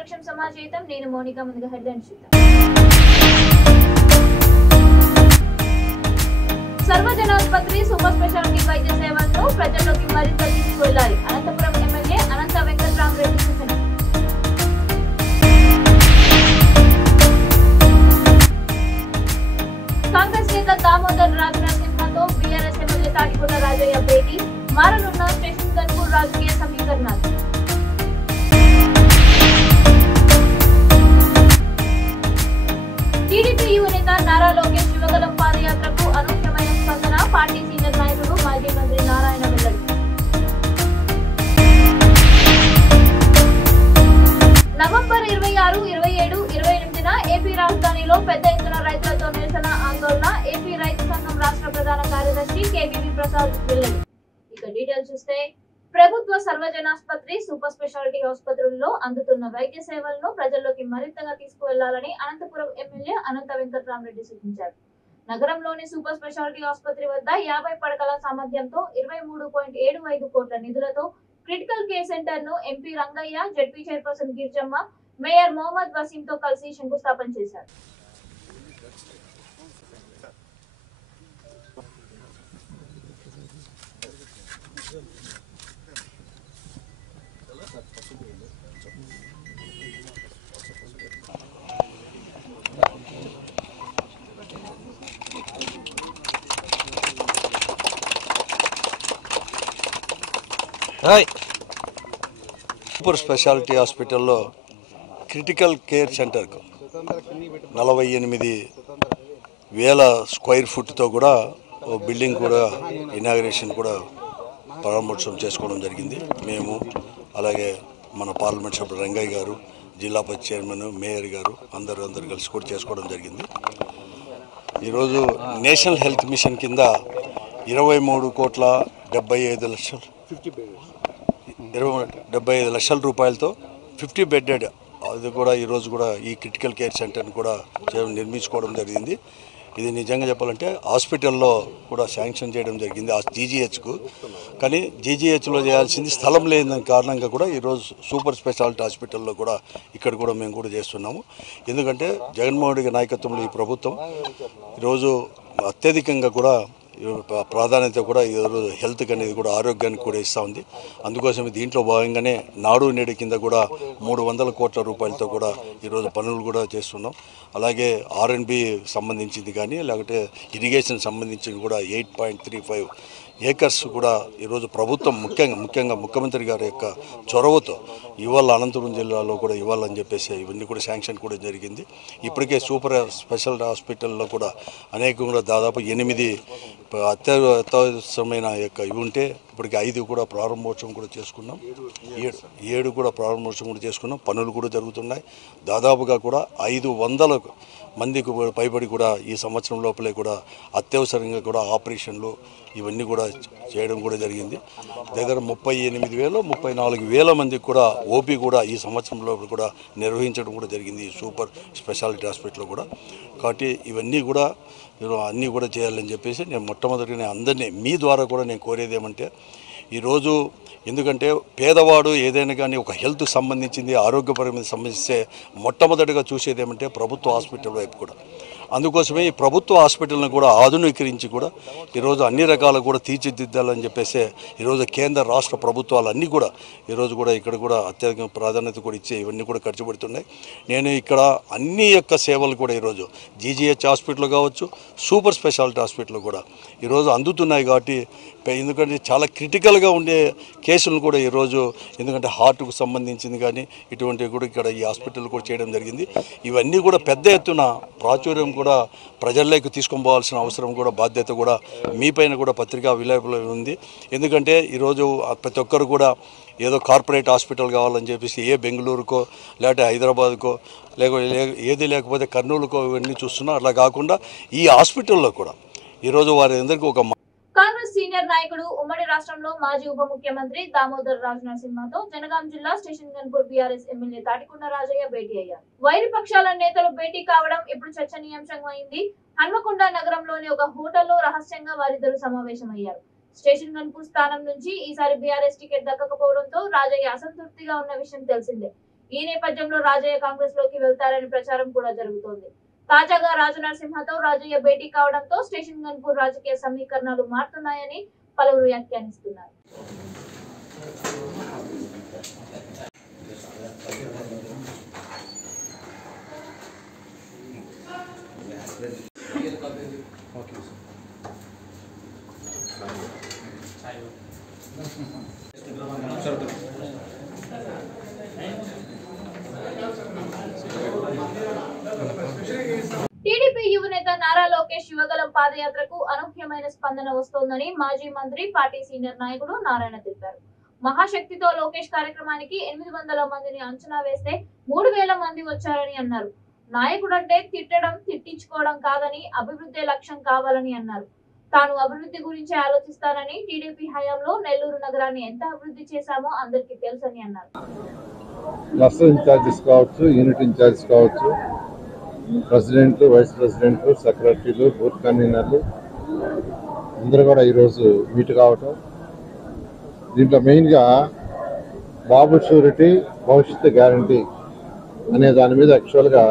Construction సమాజేతం నేను మోనికా ముందుగా headlines చూద్దాం. సర్వజనాస్పత్రి సూపర్ స్పెషాలిటీ వైద్య సేవలను ప్రజల్లోకి మరింత తీసుకువెళ్లాలి. అనంతపురం ఎమ్మెల్యే అనంత వెంకట్రామరెడ్డి సూచన. కాంగ్రెస్ నేత దామోదర్ రాజనరసింహతో బీఆర్ఎస్ ఎమ్మెల్యే తాటికొండ రాజయ్య భేటీ. మారనున్న స్టేషన్ గన్పూర్ రాజకీయ సమీకరణాలు. టీడీపీ యువ నేత నారా లోకేష్ యువగలం పాదయాత్రకు అనూహ్యమైన స్పందన. పార్టీ సీనియర్ నాయకుడు మాజీ మంత్రి నారాయణ వెల్లడి. నవంబర్ 26, 27, 28న ఏపీ రాజధానిలో పెద్ద ఎత్తున రైతులతో నిరసన ఆందోళన. ఏపీ రైతు సంఘం రాష్ట్ర ప్రధాన కార్యదర్శి కేవీవీ ప్రసాద్ వెల్లడి. ఇక డీటెయిల్స్ చూస్తే, ప్రభుత్వ సర్వజనాస్పత్రి సూపర్ స్పెషాలిటీ ఆసుపత్రుల్లో అందుతున్న వైద్య సేవలను ప్రజల్లోకి మరింతగా తీసుకువెళ్లాలని అనంతపురం ఎమ్మెల్యే అనంత వెంకట్రామరెడ్డి సూచించారు. నగరంలోని సూపర్ స్పెషాలిటీ ఆసుపత్రి వద్ద 50 పడకల సామర్థ్యంతో 23.75 కోట్ల నిధులతో క్రిటికల్ కేర్ సెంటర్ ను MP Rangaiah, ZP chairperson Girijamma, mayor Mohammed Waseem తో కలిసి శంకుస్థాపన చేశారు. సూపర్ స్పెషాలిటీ హాస్పిటల్లో క్రిటికల్ కేర్ సెంటర్కు 48,000 స్క్వేర్ ఫుట్తో కూడా ఓ బిల్డింగ్ కూడా ఇనాగరేషన్ కూడా ప్రారంభోత్సవం చేసుకోవడం జరిగింది. మేము అలాగే మన పార్లమెంట్ సభ్యుడు రంగయ్య గారు, జిల్లా పరిషత్ చైర్మన్, మేయర్ గారు అందరూ కలిసి కూడా చేసుకోవడం జరిగింది. ఈరోజు నేషనల్ హెల్త్ మిషన్ కింద 23,75 లక్షల రూపాయలతో 50 బెడ్డెడ్ అది కూడా ఈరోజు కూడా ఈ క్రిటికల్ కేర్ సెంటర్ని కూడా నిర్మించుకోవడం జరిగింది. ఇది నిజంగా చెప్పాలంటే హాస్పిటల్లో కూడా శాంక్షన్ చేయడం జరిగింది జీజీహెచ్కు. కానీ జీజీహెచ్లో చేయాల్సింది స్థలం లేని కారణంగా కూడా ఈరోజు సూపర్ స్పెషాలిటీ హాస్పిటల్లో కూడా ఇక్కడ కూడా మేము కూడా చేస్తున్నాము. ఎందుకంటే జగన్మోహన్ రెడ్డి నాయకత్వంలో ఈ ప్రభుత్వం ఈరోజు అత్యధికంగా కూడా ప్రాధాన్యత కూడా ఈరోజు హెల్త్కి అనేది కూడా ఆరోగ్యానికి కూడా ఇస్తూ ఉంది. అందుకోసం దీంట్లో భాగంగానే నాడు నేడు కింద కూడా 300 కోట్ల రూపాయలతో కూడా ఈరోజు పనులు కూడా చేస్తున్నాం. అలాగే R&B సంబంధించింది కానీ లేకపోతే ఇరిగేషన్ సంబంధించింది కూడా 8.35 ఏకర్స్ కూడా ఈరోజు ప్రభుత్వం ముఖ్యంగా ముఖ్యమంత్రి గారి యొక్క చొరవతో ఇవాళ అనంతపురం జిల్లాలో కూడా ఇవ్వాలని చెప్పేసి ఇవన్నీ కూడా శాంక్షన్ కూడా జరిగింది. ఇప్పటికే సూపర్ స్పెషాలిటీ హాస్పిటల్లో కూడా అనేకంగా దాదాపు 8 అత్యవసరమైన యొక్క ఇవి ఉంటే ఇప్పటికి 5 కూడా ప్రారంభోత్సవం కూడా చేసుకున్నాం. 7 కూడా ప్రారంభోత్సవం కూడా చేసుకున్నాం. పనులు కూడా జరుగుతున్నాయి. దాదాపుగా కూడా 500 మందికి పైబడి కూడా ఈ సంవత్సరం లోపలే కూడా అత్యవసరంగా కూడా ఆపరేషన్లు ఇవన్నీ కూడా చేయడం కూడా జరిగింది. దగ్గర 38,000-34,000 మందికి కూడా ఓపీ కూడా ఈ సంవత్సరం లోపల కూడా నిర్వహించడం కూడా జరిగింది ఈ సూపర్ స్పెషాలిటీ హాస్పిటల్లో కూడా. కాబట్టి ఇవన్నీ కూడా అన్నీ కూడా చేయాలని చెప్పేసి నేను మొట్టమొదటిగా అందరినీ మీ ద్వారా కూడా నేను కోరేది ఏమంటే, ఈరోజు ఎందుకంటే పేదవాడు ఏదైనా కానీ ఒక హెల్త్ సంబంధించింది ఆరోగ్యపరమైన సంబంధిస్తే మొట్టమొదటిగా చూసేది ఏమంటే ప్రభుత్వ హాస్పిటల్ వైపు కూడా. అందుకోసమే ఈ ప్రభుత్వ హాస్పిటల్ని కూడా ఆధునీకరించి కూడా ఈరోజు అన్ని రకాలు కూడా తీర్చిదిద్దాలని చెప్పేసి ఈరోజు కేంద్ర రాష్ట్ర ప్రభుత్వాలు అన్నీ కూడా ఈరోజు కూడా ఇక్కడ కూడా అత్యధిక ప్రాధాన్యత కూడా ఇచ్చే ఇవన్నీ కూడా ఖర్చు పెడుతున్నాయి. నేను ఇక్కడ అన్ని యొక్క సేవలు కూడా ఈరోజు జీజీహెచ్ హాస్పిటల్ కావచ్చు, సూపర్ స్పెషాలిటీ హాస్పిటల్ కూడా ఈరోజు అందుతున్నాయి. కాబట్టి ఎందుకంటే చాలా క్రిటికల్గా ఉండే కేసులను కూడా ఈరోజు ఎందుకంటే హార్ట్కు సంబంధించింది కానీ ఇటువంటివి కూడా ఇక్కడ ఈ హాస్పిటల్ కూడా చేయడం జరిగింది. ఇవన్నీ కూడా పెద్ద ఎత్తున ప్రాచుర్యం కూడా ప్రజల్లోకి తీసుకొని పోవాల్సిన అవసరం కూడా బాధ్యత కూడా మీపైన కూడా పత్రికా విలేకరులు ఉంది. ఎందుకంటే ఈరోజు ప్రతి ఒక్కరు కూడా ఏదో కార్పొరేట్ హాస్పిటల్ కావాలని చెప్పేసి ఏ బెంగళూరుకో లేకపోతే హైదరాబాద్కో లేకపోతే కర్నూలుకో ఇవన్నీ చూస్తున్నా. అట్లా కాకుండా ఈ హాస్పిటల్లో కూడా ఈరోజు వారి అందరికీ ఒక కాంగ్రెస్ సీనియర్ నాయకుడు ఉమ్మడి రాష్ట్రంలో మాజీ ఉప ముఖ్యమంత్రి దామోదర్ రాజనరసింహతో జనగాం జిల్లా station Ghanpur BRS MLA Thatikonda Rajaiah భేటీ అయ్యారు. వైరి పక్షాల నేతలు భేటీ కావడం ఇప్పుడు చర్చనీయాంశమైంది. హన్మకొండ నగరంలోని ఒక హోటల్లో రహస్యంగా వారిద్దరు సమావేశమయ్యారు. స్టేషన్ గన్పూర్ స్థానం నుంచి ఈసారి బీఆర్ఎస్ టికెట్ దక్కకపోవడంతో రాజయ్య అసంతృప్తిగా ఉన్న విషయం తెలిసిందే. ఈ నేపథ్యంలో రాజయ్య కాంగ్రెస్ లోకి వెళ్తారని ప్రచారం కూడా జరుగుతోంది. తాజాగా రాజనరసింహతో రాజయ్య భేటీ కావడంతో స్టేషన్ గన్పూర్ రాజకీయ సమీకరణాలు మారుతున్నాయని పలువురు వ్యాఖ్యానిస్తున్నారు. టీడీపీ యువనేత నారా లోకేష్ యువగలం పాదయాత్రకు అనూహ్యమైన స్పందన వస్తోందని మాజీ మంత్రి పార్టీ సీనియర్ నాయకుడు నారాయణ తెలిపారు. మహాశక్తితో లోకేష్ కార్యక్రమానికి 800 మందిని అంచనా వేస్తే 3000 మంది వచ్చారని అన్నారు. నాయకుడంటే తిట్టడం, తిట్టించుకోవడం కాదని అభివృద్ధి లక్ష్యం కావాలని అన్నారు. తాను అభివృద్ధి గురించి ఆలోచిస్తానని, టీడీపీ హయాంలో నెల్లూరు నగరాన్ని ఎంత అభివృద్ధి చేశామో అందరికీ తెలుసని అన్నారు. క్లస్టర్ ఇన్ఛార్జెస్ కావచ్చు, యూనిట్ ఇన్ఛార్జెస్ కావచ్చు, ప్రెసిడెంట్లు, వైస్ ప్రెసిడెంట్లు, సెక్రటరీలు, బూత్ కన్వీనర్లు అందరూ కూడా ఈరోజు మీట్ కావటం. దీంట్లో మెయిన్గా బాబు షూరిటీ, భవిష్యత్తు గ్యారంటీ అనే దాని మీద యాక్చువల్గా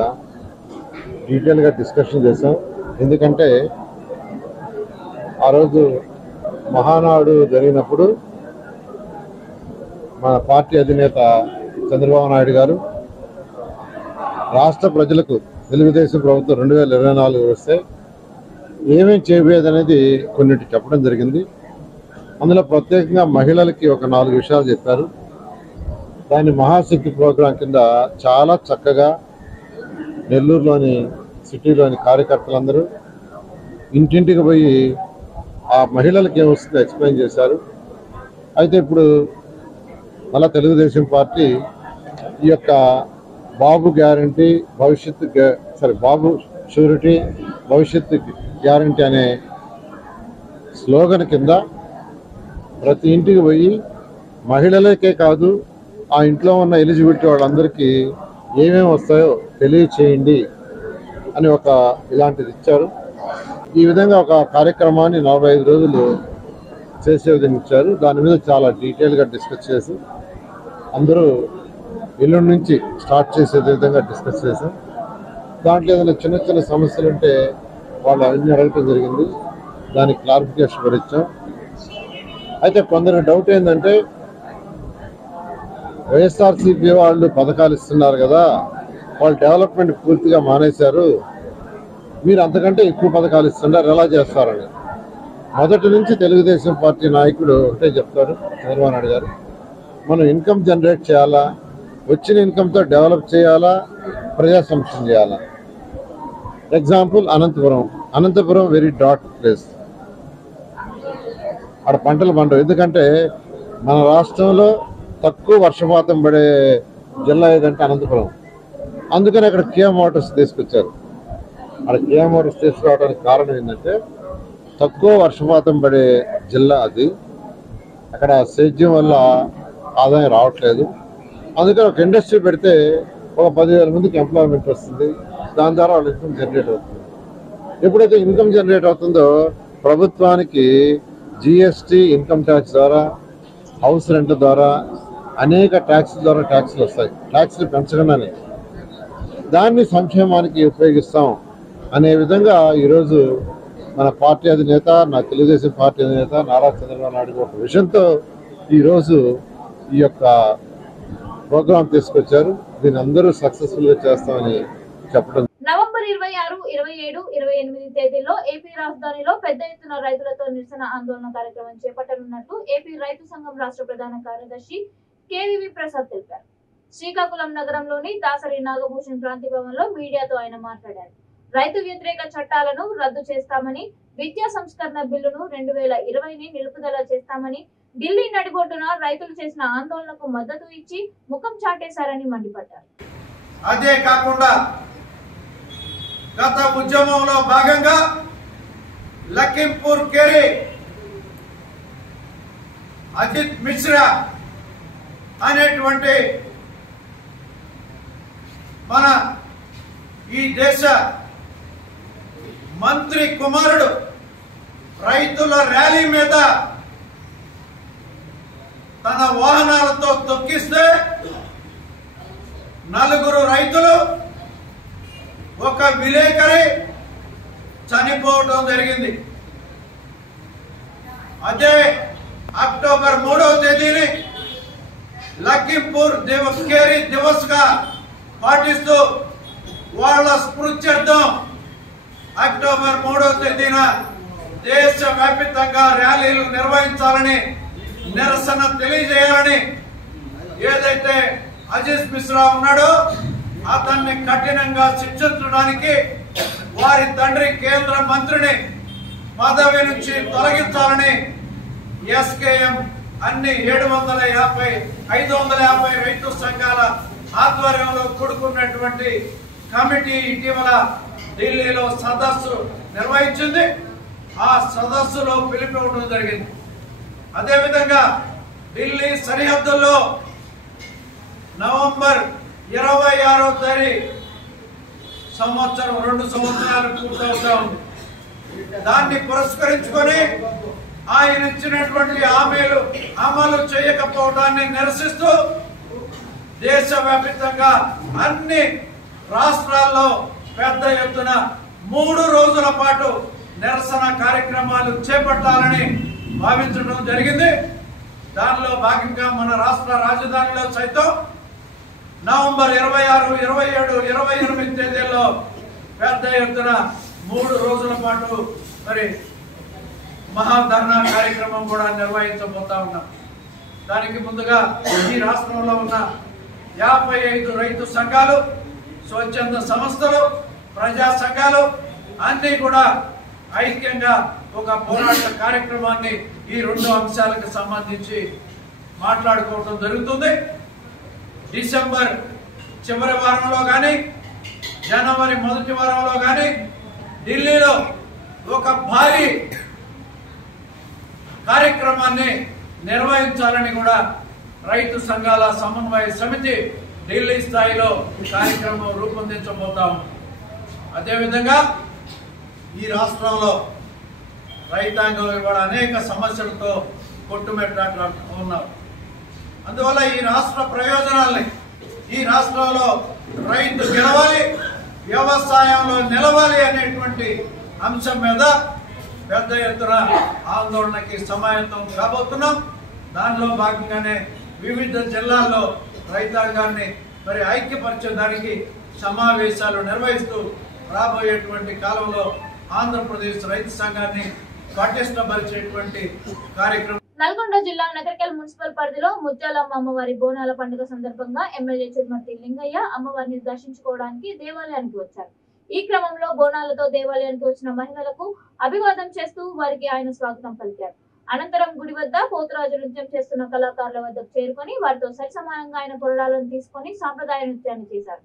డీటెయిల్గా డిస్కషన్ చేసాం. ఎందుకంటే ఆ రోజు మహానాడు జరిగినప్పుడు మన పార్టీ అధినేత చంద్రబాబు నాయుడు గారు రాష్ట్ర ప్రజలకు తెలుగుదేశం ప్రభుత్వం 2024 వస్తే ఏమేమి చేయబోయేదనేది కొన్నిటి చెప్పడం జరిగింది. అందులో ప్రత్యేకంగా మహిళలకి ఒక 4 విషయాలు చెప్పారు. దాన్ని మహాశక్తి ప్రోగ్రాం కింద చాలా చక్కగా నెల్లూరులోని సిటీలోని కార్యకర్తలందరూ ఇంటింటికి పోయి ఆ మహిళలకు ఏమొస్తుందో ఎక్స్ప్లెయిన్ చేశారు. అయితే ఇప్పుడు మళ్ళా తెలుగుదేశం పార్టీ ఈ యొక్క బాబు గ్యారంటీ బాబు షూరిటీ భవిష్యత్తు గ్యారంటీ అనే స్లోగన్ కింద ప్రతి ఇంటికి పోయి మహిళలకే కాదు ఆ ఇంట్లో ఉన్న ఎలిజిబిలిటీ వాళ్ళందరికీ ఏమేమి వస్తాయో తెలియచేయండి అని ఒక ఇలాంటిది ఇచ్చారు. ఈ విధంగా ఒక కార్యక్రమాన్ని 45 రోజులు చేసే విధంగా ఇచ్చారు. దాని మీద చాలా డీటెయిల్గా డిస్కస్ చేసి అందరూ ఎల్లుండి నుంచి స్టార్ట్ చేసే విధంగా డిస్కస్ చేసాం. దాంట్లో ఏదైనా చిన్న చిన్న సమస్యలు ఉంటే వాళ్ళు అన్ని అడగటం జరిగింది. దానికి క్లారిఫికేషన్ కూడా ఇచ్చాం. అయితే కొందరు డౌట్ ఏంటంటే వైఎస్ఆర్సీపీ వాళ్ళు పథకాలు ఇస్తున్నారు కదా, వాళ్ళు డెవలప్మెంట్ పూర్తిగా మానేశారు, మీరు అంతకంటే ఎక్కువ పథకాలు ఇస్తున్నారు, ఎలా చేస్తారని. మొదటి నుంచి తెలుగుదేశం పార్టీ నాయకుడు ఒకటే చెప్తారు చంద్రబాబు నాయుడు గారు, మనం ఇన్కమ్ జనరేట్ చేయాలా, వచ్చిన ఇన్కమ్తో డెవలప్ చేయాలా, ప్రజా సంక్షేమం చేయాలా. ఎగ్జాంపుల్ అనంతపురం వెరీ డాట్ ప్లేస్. అక్కడ పంటలు పండవు. ఎందుకంటే మన రాష్ట్రంలో తక్కువ వర్షపాతం పడే జిల్లా ఏదంటే అనంతపురం. అందుకని అక్కడ కియా మోటార్స్ తీసుకొచ్చారు. అక్కడ కియా మోటార్స్ తీసుకురావడానికి కారణం ఏంటంటే తక్కువ వర్షపాతం పడే జిల్లా అది. అక్కడ సేద్యం వల్ల ఆదాయం రావట్లేదు. అందుకని ఒక ఇండస్ట్రీ పెడితే ఒక 10,000 మందికి ఎంప్లాయ్మెంట్ వస్తుంది. దాని ద్వారా వాళ్ళ ఇన్కమ్ జనరేట్ అవుతుంది. ఎప్పుడైతే ఇన్కమ్ జనరేట్ అవుతుందో ప్రభుత్వానికి జిఎస్టీ, ఇన్కమ్ ట్యాక్స్ ద్వారా, హౌస్ రెంట్ ద్వారా, అనేక ట్యాక్స్ ద్వారా ట్యాక్స్లు వస్తాయి. ట్యాక్స్లు పెంచకుండానే దాన్ని సంక్షేమానికి ఉపయోగిస్తాం అనే విధంగా ఈరోజు మన పార్టీ అధినేత, నా తెలుగుదేశం పార్టీ అధినేత నారా చంద్రబాబు నాయుడు ఒక విషయంతో ఈరోజు ఈ యొక్క ప్రోగ్రాం తీసుకొచ్చారు. దీన్ని అందరూ సక్సెస్ఫుల్గా చేస్తామని చెప్పడం. నవంబర్ 26, 27, 28 తేదీల్లో ఏపీ రాజధానిలో పెద్ద ఎత్తున రైతులతో నిరసన ఆందోళన కార్యక్రమం చేపట్టనున్నట్లు ఏపీ రైతు సంఘం రాష్ట్ర ప్రధాన కార్యదర్శి కేవీవి ప్రసాద్ తెలిపారు. శ్రీకాకుళం నగరంలోని దాసరి నాగభూషణ్ క్రాంతి భవన్ లో మీడియాతో ఆయన మాట్లాడారు. రైతు వ్యతిరేక చట్టాలను రద్దు చేస్తామని, విద్యా సంస్కరణ బిల్లును 2020ని నిలుపుదల చేస్తామని, ఢిల్లీ నడిబొడ్డున రైతులు చేసిన ఆందోళనకు మద్దతు ఇచ్చి ముఖం చాటేశారని మండిపడ్డారు. అదే కాకుండా గత ఉద్యమంలో భాగంగా లఖింపూర్ కేరి అజిత్ మిశ్రా అనేటువంటి మన ఈ దేశ మంత్రి కుమారుడు రైతుల ర్యాలీ మీద తన వాహనాలతో తొక్కిస్తే 4 రైతులు ఒక విలేకరి చనిపోవడం జరిగింది. అదే అక్టోబర్ 3వ తేదీని లఖింపూర్ కేరీ దివస్ గా పాటిస్తూ వాళ్ళ స్మృత్యర్థం అక్టోబర్ 3వ తేదీన దేశవ్యాప్తంగా ర్యాలీలు నిర్వహించాలని, నిరసన తెలియజేయాలని ఏదైతే అజిత్ మిశ్రా ఉన్నాడో అతన్ని కఠినంగా శిక్షించడానికి వారి తండ్రి కేంద్ర మంత్రిని పదవి నుంచి తొలగించాలని ఎస్కేఎం అన్ని 550 రైతు సంఘాల ఆధ్వర్యంలో కూడుకున్నటువంటి కమిటీ ఇటీవల ఢిల్లీలో సదస్సు నిర్వహించింది. ఆ సదస్సులో పిలుపునివ్వడం జరిగింది. అదేవిధంగా ఢిల్లీ సరిహద్దుల్లో నవంబర్ 26వ తారీఖు 2 సంవత్సరాలు పూర్తవుతా ఉంది. దాన్ని పురస్కరించుకొని ఆయన ఇచ్చినటువంటి హామీలు అమలు చేయకపోవడాన్ని నిరసిస్తూ దేశవ్యాప్తంగా అన్ని రాష్ట్రాల్లో పెద్ద ఎత్తున 3 రోజుల పాటు నిరసన కార్యక్రమాలు చేపట్టాలని భావించడం జరిగింది. దానిలో భాగంగా మన రాష్ట్ర రాజధానిలో సైతం నవంబర్ 26, 27, 28 తేదీల్లో పెద్ద ఎత్తున 3 రోజుల పాటు మరి మహాధర్నా కార్యక్రమం కూడా నిర్వహించబోతా ఉన్నాం. దానికి ముందుగా ఈ రాష్ట్రంలో ఉన్న 55 రైతు సంఘాలు, స్వచ్ఛంద సంస్థలు, ప్రజా సంఘాలు అన్ని కూడా ఐక్యంగా ఒక పోరాట కార్యక్రమాన్ని ఈ 2 అంశాలకు సంబంధించి మాట్లాడుకోవడం జరుగుతుంది. డిసెంబర్ చివరి వారంలో కానీ జనవరి మొదటి వారంలో కానీ ఢిల్లీలో ఒక భారీ కార్యక్రమాన్ని నిర్వహించాలని కూడా రైతు సంఘాల సమన్వయ సమితి ఢిల్లీ స్థాయిలో కార్యక్రమం రూపొందించబోతాం. అదేవిధంగా ఈ రాష్ట్రంలో రైతాంగం ఇవాళ అనేక సమస్యలతో కొట్టుమెట్టాడుతూ ఉన్నారు. అందువల్ల ఈ రాష్ట్ర ప్రయోజనాల్ని, ఈ రాష్ట్రంలో రైతు గెలవాలి, వ్యవసాయంలో నిలవాలి అనేటువంటి అంశం మీద పెద్ద ఎత్తున ఆందోళనకి సమాయత్తం కాబోతున్నాం. దానిలో భాగంగానే వివిధ జిల్లాల్లో రైతాంగాన్ని మరి ఐక్యపరిచేదానికి సమావేశాలు నిర్వహిస్తూ రాబోయేటువంటి కాలంలో ఆంధ్రప్రదేశ్ రైతు సంఘాన్ని పటిష్టపరిచేటువంటి కార్యక్రమం. నల్గొండ జిల్లా నగరికల్ మున్సిపల్ పరిధిలో ముత్యాలమ్మ అమ్మవారి బోనాల పండుగ సందర్భంగా ఎమ్మెల్యే చిరుమర్తి లింగయ్య అమ్మవారిని దర్శించుకోవడానికి దేవాలయానికి వచ్చారు. ఈ క్రమంలో బోనాలతో దేవాలయానికి వచ్చిన మహిళలకు అభివాదం చేస్తూ వారికి ఆయన స్వాగతం పలికారు. అనంతరం గుడి వద్ద పోతురాజు నృత్యం చేస్తున్న కళాకారుల వద్దకు చేరుకొని వారితో సరిసమానంగా ఆయన కొరడాలను తీసుకొని సాంప్రదాయ నృత్యాన్ని చేశారు.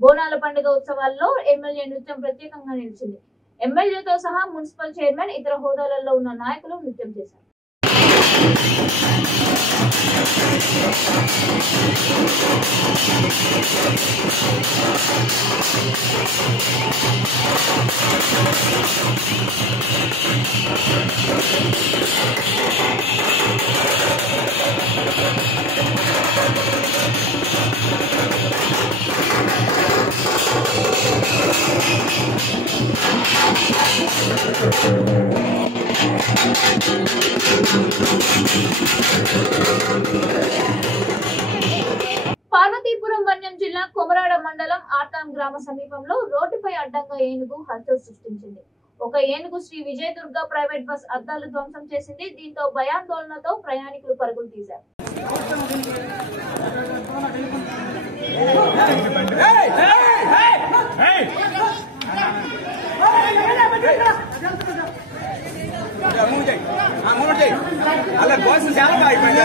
బోనాల పండుగ ఉత్సవాల్లో ఎమ్మెల్యే నృత్యం ప్రత్యేకంగా నిలిచింది. ఎమ్మెల్యేతో సహా మున్సిపల్ చైర్మన్, ఇతర హోదాలలో ఉన్న నాయకులు నృత్యం చేశారు. పార్వతీపురం వన్యం జిల్లా కొమరాడ మండలం ఆర్తాం గ్రామ సమీపంలో రోడ్డుపై అడ్డంగా ఏనుగు హల్చల్ సృష్టించింది. ఒక ఏనుగు శ్రీ విజయదుర్గ ప్రైవేట్ బస్ అద్దాలు ధ్వంసం చేసింది. దీంతో భయాందోళనతో ప్రయాణికులు పరుగులు తీశారు. అలా బస్సు చాలా అయిపోయింది.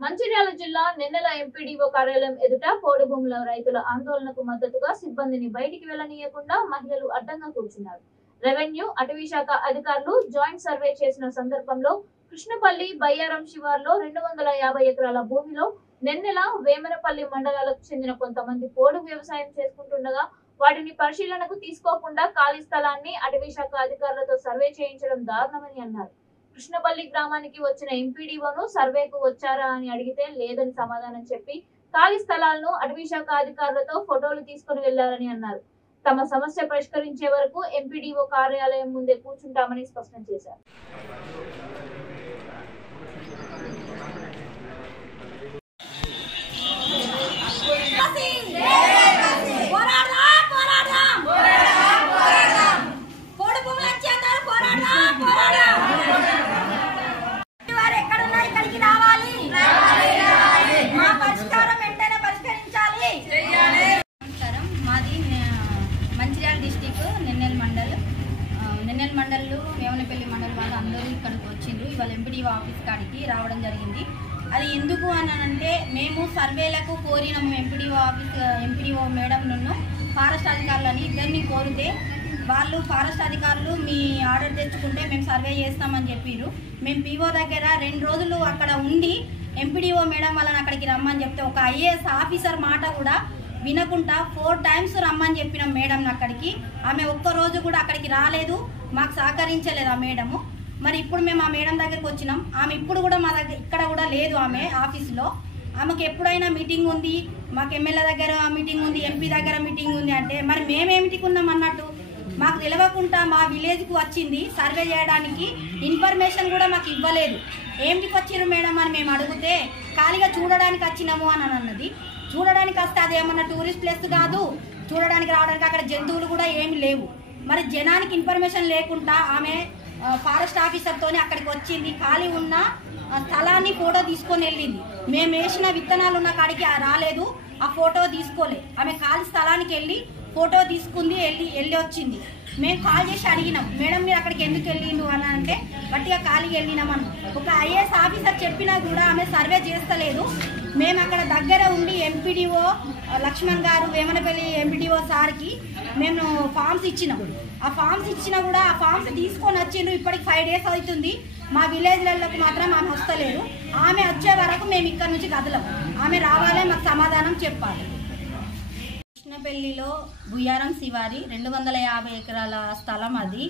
మంచిర్యాల జిల్లా నెన్నెల ఎంపీడీఓ కార్యాలయం ఎదుట పోడు భూముల రైతుల ఆందోళనకు మద్దతుగా సిబ్బందిని బయటికి వెళ్లనీయకుండా మహిళలు అడ్డంగా కూర్చున్నారు. రెవెన్యూ, అటవీ శాఖ అధికారులు జాయింట్ సర్వే చేసిన సందర్భంలో కృష్ణపల్లి, బయ్యారం శివార్లో 250 ఎకరాల భూమిలో నెన్నెల, వేమనపల్లి మండలాలకు చెందిన కొంతమంది పోడు వ్యవసాయం చేసుకుంటుండగా వాటిని పరిశీలనకు తీసుకోకుండా ఖాళీ స్థలాన్ని అటవీ శాఖ అధికారులతో సర్వే చేయించడం దారుణమని అన్నారు. కృష్ణపల్లి గ్రామానికి వచ్చిన ఎంపీడీఓను సర్వేకు వచ్చారా అని అడిగితే లేదని సమాధానం చెప్పి ఖాళీ స్థలాలను అటవీ శాఖ అధికారులతో ఫోటోలు తీసుకుని వెళ్లారని అన్నారు. తమ సమస్య పరిష్కరించే వరకు ఎంపీడీఓ కార్యాలయం ముందే కూర్చుంటామని స్పష్టం చేశారు. మంచిర్యాల డిస్టిక్ నెన్నెల్ మండల్ వేమనపల్లి మండల్ వాళ్ళు అందరూ ఇక్కడికి వచ్చిండ్రు. ఇవాళ ఎంపీడీఓ ఆఫీస్ కాడికి రావడం జరిగింది. అది ఎందుకు అని అంటే మేము సర్వేలకు కోరినాము. ఎంపీడీఓ మేడంను ఫారెస్ట్ అధికారులని ఇద్దరిని కోరితే వాళ్ళు ఫారెస్ట్ అధికారులు మీ ఆర్డర్ తెచ్చుకుంటే మేము సర్వే చేస్తామని చెప్పారు. మేము పీఓ దగ్గర 2 రోజులు అక్కడ ఉండి ఎంపీడీఓ మేడం వాళ్ళని అక్కడికి రమ్మని చెప్తే ఒక ఐఏఎస్ ఆఫీసర్ మాట కూడా వినకుండా 4 టైమ్స్ రమ్మని చెప్పినాం మేడం అక్కడికి. ఆమె ఒక్కరోజు కూడా అక్కడికి రాలేదు, మాకు సహకరించలేదు ఆ మేడము. మరి ఇప్పుడు మేము ఆ మేడం దగ్గరికి వచ్చినాం. ఆమె ఇప్పుడు కూడా మా దగ్గర ఇక్కడ కూడా లేదు ఆమె ఆఫీసులో. ఆమెకు ఎప్పుడైనా మీటింగ్ ఉంది, మాకు ఎమ్మెల్యే దగ్గర మీటింగ్ ఉంది, ఎంపీ దగ్గర మీటింగ్ ఉంది అంటే మరి మేమేమిటికి ఉన్నాం అన్నట్టు. మాకు తెలియకుండా మా విలేజ్కు వచ్చింది సర్వే చేయడానికి, ఇన్ఫర్మేషన్ కూడా మాకు ఇవ్వలేదు. ఏమిటికి వచ్చిర్రు మేడం అని మేము అడిగితే ఖాళీగా చూడడానికి వచ్చినాము అని అన్నది. చూడడానికి వస్తే అది ఏమన్నా టూరిస్ట్ ప్లేస్ కాదు, చూడడానికి రావడానికి అక్కడ జంతువులు కూడా ఏమి లేవు. మరి జనానికి ఇన్ఫర్మేషన్ లేకుండా ఆమె ఫారెస్ట్ ఆఫీసర్తోనే అక్కడికి వచ్చింది. ఖాళీ ఉన్న స్థలాన్ని ఫోటో తీసుకొని వెళ్ళింది. మేము వేసిన విత్తనాలు ఉన్న కాడికి రాలేదు, ఆ ఫోటో తీసుకోలే. ఆమె ఖాళీ స్థలానికి వెళ్ళి ఫోటో తీసుకుంది, వెళ్ళి వచ్చింది. మేము కాల్ చేసి అడిగినాం, మేడం మీరు అక్కడికి ఎందుకు వెళ్ళిండు అని అంటే గట్టిగా ఖాళీకి వెళ్ళినామని. ఒక ఐఏఎస్ ఆఫీసర్ చెప్పినా కూడా ఆమె సర్వే చేస్తలేదు. మేము అక్కడ దగ్గర ఉండి ఎంపీడీఓ లక్ష్మణ్ గారు, వేమనపల్లి ఎంపీడీఓ సార్కి మేము ఫామ్స్ ఇచ్చినాం. ఆ ఫామ్స్ ఇచ్చినా కూడా ఆ ఫామ్స్ తీసుకొని వచ్చిండ్రు. ఇప్పటికి 5 డేస్ అవుతుంది. మా విలేజ్లకు మాత్రం ఆమె వస్తలేదు. ఆమె వచ్చే వరకు మేము ఇక్కడ నుంచి కదలం. ఆమె రావాలి, మాకు సమాధానం చెప్పాలి. కృష్ణపల్లిలో బుయ్యారం శివారి 250 ఎకరాల స్థలం అది.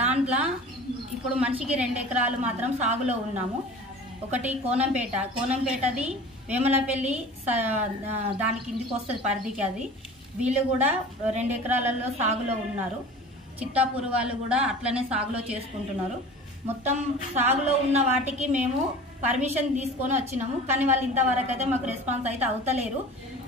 దాంట్లో ఇప్పుడు మనిషికి 2 ఎకరాలు మాత్రం సాగులో ఉన్నాము. ఒకటి కోనంపేటది వేమలపల్లి దాని కిందికి వస్తుంది పరిధికి. అది వీళ్ళు కూడా 2 ఎకరాలలో సాగులో ఉన్నారు. చిత్తాపూర్ వాళ్ళు కూడా అట్లనే సాగులో చేసుకుంటున్నారు. మొత్తం సాగులో ఉన్న వాటికి మేము పర్మిషన్ తీసుకొని వచ్చినాము. కానీ వాళ్ళు ఇంతవరకు అయితే మాకు రెస్పాన్స్ అయితే అవుతలేరు.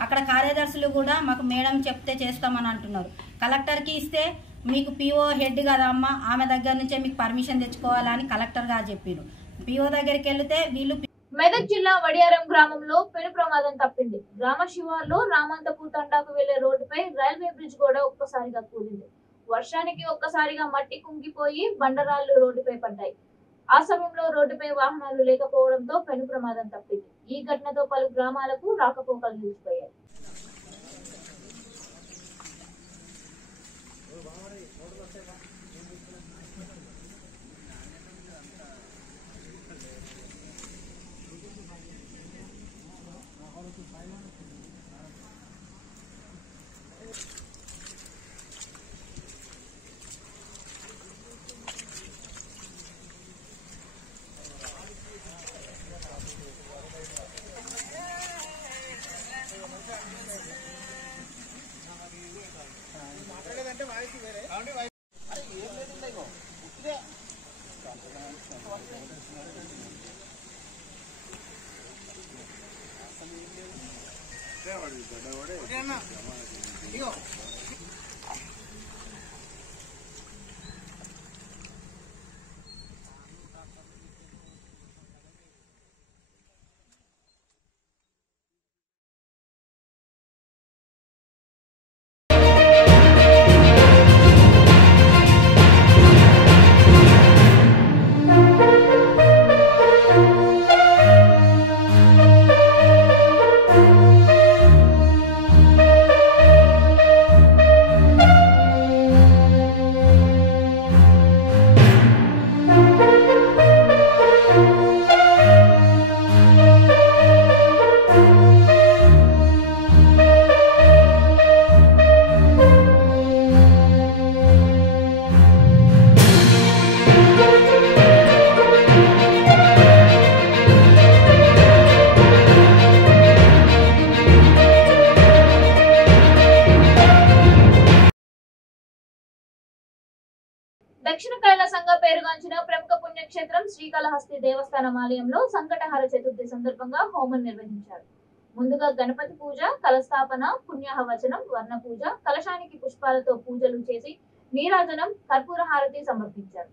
అక్కడ కార్యదర్శులు కూడా మాకు మేడం చెప్తే చేస్తామని అంటున్నారు. కలెక్టర్కి ఇస్తే మీకు పీఓ హెడ్ కదా అమ్మ, ఆమె దగ్గర నుంచే మీకు పర్మిషన్ తెచ్చుకోవాలని కలెక్టర్ గారు చెప్పారు. పీఓ దగ్గరికి వెళ్తే వీళ్ళు. మెదక్ జిల్లా వడియారం గ్రామంలో పెను ప్రమాదం తప్పింది. గ్రామ శివార్లో రామంతపూర్ తండాకు వెళ్లే రోడ్డుపై రైల్వే బ్రిడ్జ్ కూడా ఒక్కసారిగా కూలింది. వర్షానికి ఒక్కసారిగా మట్టి కుంగిపోయి బండరాళ్లు రోడ్డుపై పడ్డాయి. ఆ సమయంలో రోడ్డుపై వాహనాలు లేకపోవడంతో పెను ప్రమాదం తప్పింది. ఈ ఘటనతో పలు గ్రామాలకు రాకపోకలు నిలిచిపోయాయి. దక్షిణ కైలాసంగా పేరుగాంచిన ప్రముఖ పుణ్యక్షేత్రం శ్రీకాళహస్తి దేవస్థానం ఆలయంలో సంకటహార చతుర్థి సందర్భంగా హోమం నిర్వహించారు. ముందుగా గణపతి పూజ, కలస్థాపన, పుణ్యాహవచనం, వర్ణ పూజ, కలశానికి పుష్పాలతో పూజలు చేసి నీరాజనం, కర్పూర హారతి సమర్పించారు.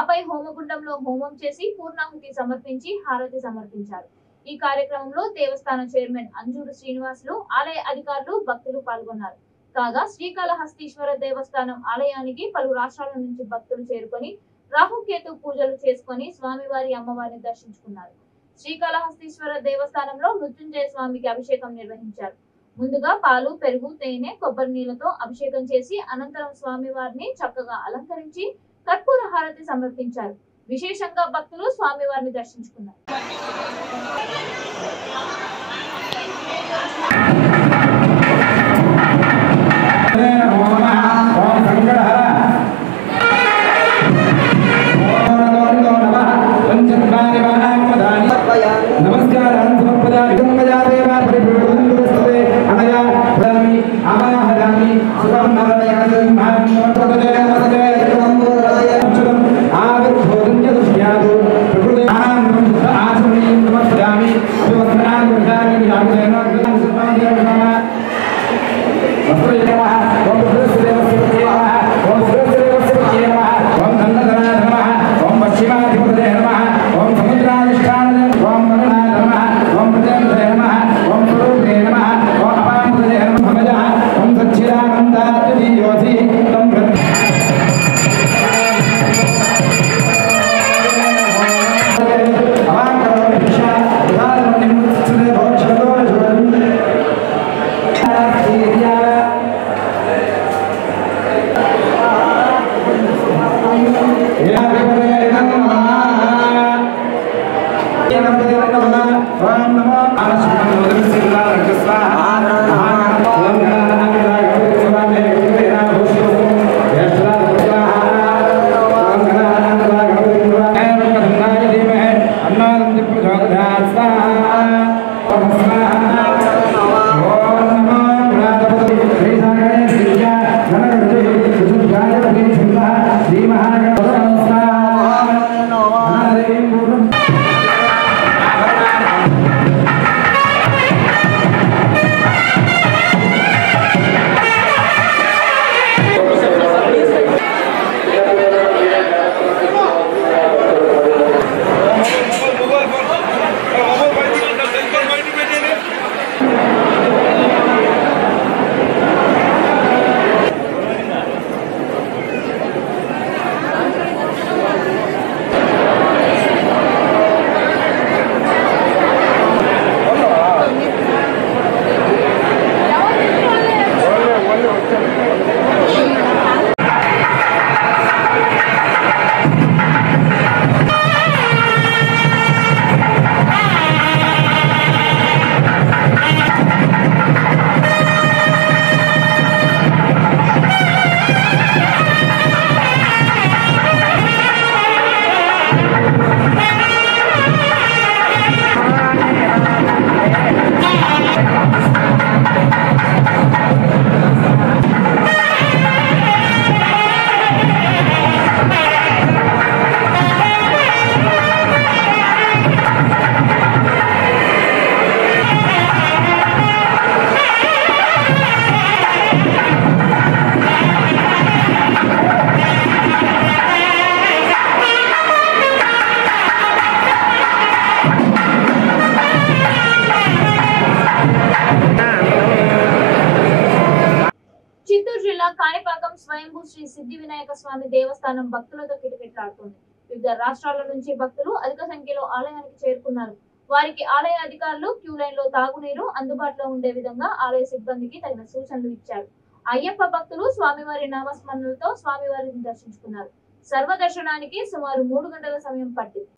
ఆపై హోమగుండంలో హోమం చేసి పూర్ణాహుతి సమర్పించి హారతి సమర్పించారు. ఈ కార్యక్రమంలో దేవస్థాన చైర్మన్ అంజూరు శ్రీనివాసులు, ఆలయ అధికారులు, భక్తులు పాల్గొన్నారు. కాగా శ్రీకాళహస్తీశ్వర దేవస్థానం ఆలయానికి పలు రాష్ట్రాల నుంచి భక్తులు చేరుకొని రాహుకేతు పూజలు చేసుకుని స్వామివారి అమ్మవారిని దర్శించుకున్నారు. శ్రీకాళహస్తీశ్వర దేవస్థానంలో మృత్యుంజయ స్వామికి అభిషేకం నిర్వహించారు. ముందుగా పాలు, పెరుగు, తేనె, కొబ్బరి నీళ్లతో అభిషేకం చేసి అనంతరం స్వామివారిని చక్కగా అలంకరించి కర్పూర హారతి సమర్పించారు. విశేషంగా భక్తులు స్వామివారిని దర్శించుకున్నారు. స్వయంభూ శ్రీ సిద్ధి వినాయక స్వామి దేవస్థానం భక్తులతో కిటకిటలాడుతోంది. వివిధ రాష్ట్రాల నుంచి భక్తులు అధిక సంఖ్యలో ఆలయానికి చేరుకున్నారు. వారికి ఆలయ అధికారులు క్యూ లైన్ లో తాగునీరు అందుబాటులో ఉండే విధంగా ఆలయ సిబ్బందికి తగిన సూచనలు ఇచ్చారు. అయ్యప్ప భక్తులు స్వామివారి నామస్మరణలతో స్వామివారిని దర్శించుకున్నారు. సర్వదర్శనానికి సుమారు 3 గంటల సమయం పట్టింది.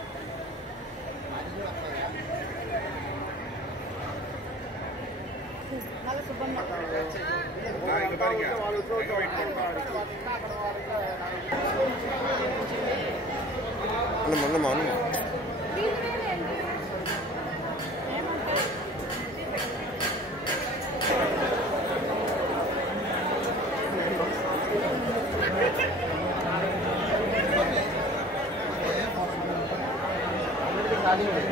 బులెటిన్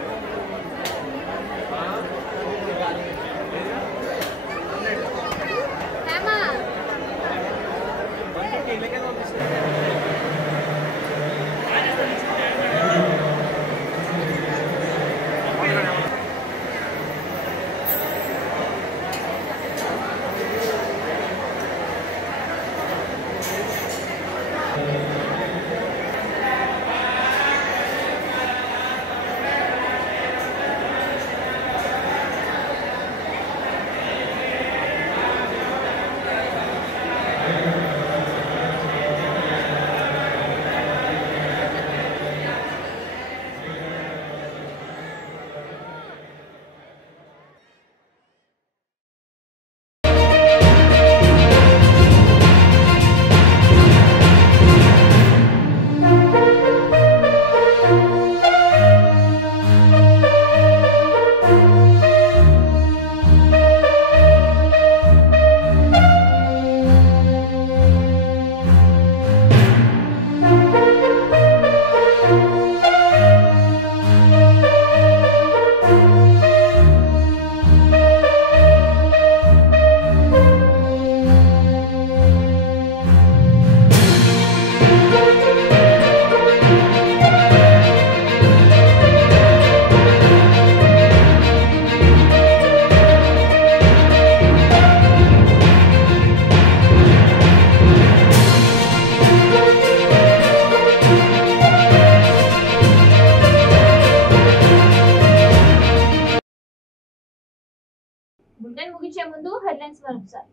ముగించే ముందు హెడ్లైన్స్ మరోసారి.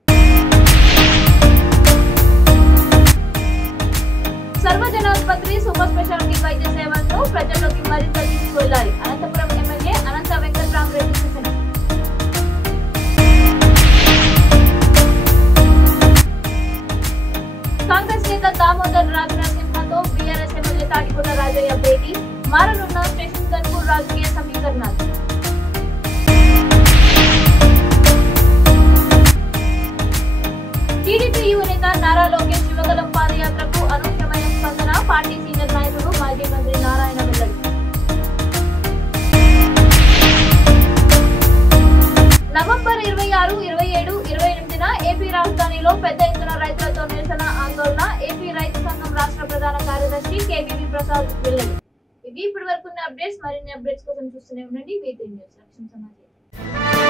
సర్వజన ఆసుపత్రి సూపర్ స్పెషాలిటీ వైద్య సేవలను ప్రజల్లోకి మరింత తీసుకువెళ్లాలి. అనంతపురం ఎమ్మెల్యే అనంత వెంకట్రామరెడ్డి సూచన. కాంగ్రెస్ నేత దామోదర్ రాజనరసింహతో బీఆర్ఎస్ ఎమ్మెల్యే తాటికొండ రాజయ్య భేటీ. మారనున్న స్టేషన్ గన్పూర్ రాజకీయ సమీకరణాలు. టీడీపీ యువ నేత నారా లోకేష్ యువగలం పాదయాత్రకు అనూహ్యమైన స్పందన. పార్టీ సీనియర్ నాయకుడు మాజీ మంత్రి నారాయణ వెల్లడి. నవంబర్ 26, 27, 28న ఏపీ రాజధానిలో పెద్ద ఎత్తున రైతులతో నిరసన ఆందోళన. ఏపీ రైతు సంఘం రాష్ట్ర ప్రధాన కార్యదర్శి కేవీవీ ప్రసాద్ వెల్లడి. ఇవి ఇప్పటి వరకు ఉన్న అప్డేట్స్. మరిన్ని అప్డేట్స్ కోసం చూస్తూనే ఉండండి. వీటి న్యూస్. లక్ష్యం సమాచారం.